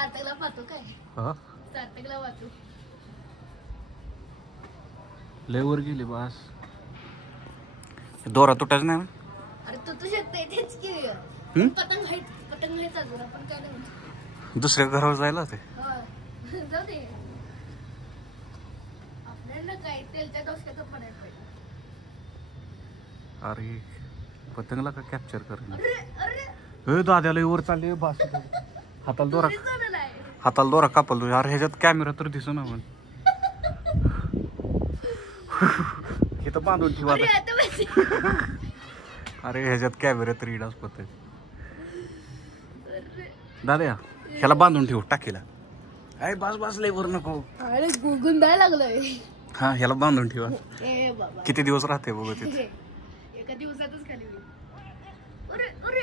सार्थकला पाहतो काय? हा सार्थकला पाहतो. लय वर गेली बस. दोरा तुटायच नाही ना. अरे तू शकते तेच की. पतंग आहे अजून आपण काय नाही म्हणतो. दुसऱ्या घरावर जायला ते जाऊ दे. आपल्याला काय तेलच्या डोसक्याचं पडायला पाहिजे. अरे पतंगला का कॅप्चर कर. अरे अरे दाद्याला वर चालले बस. हाताला दोरा कापल. अरे ह्याच्यात कॅमेरा तर दिसू ना पण. हे तर बांधून ठेवा. अरे ह्याच्यात कॅमेरा तर इडाच पतंग. दादा ह्याला बांधून ठेवू टाकीला. अरे बस लय वर नको. अरे गुंडाय लागलोय. हा ह्याला बांधून ठेवा. ए बाबा किती दिवस राहते बघ तिथे. एका दिवसातच खाली. अरे अरे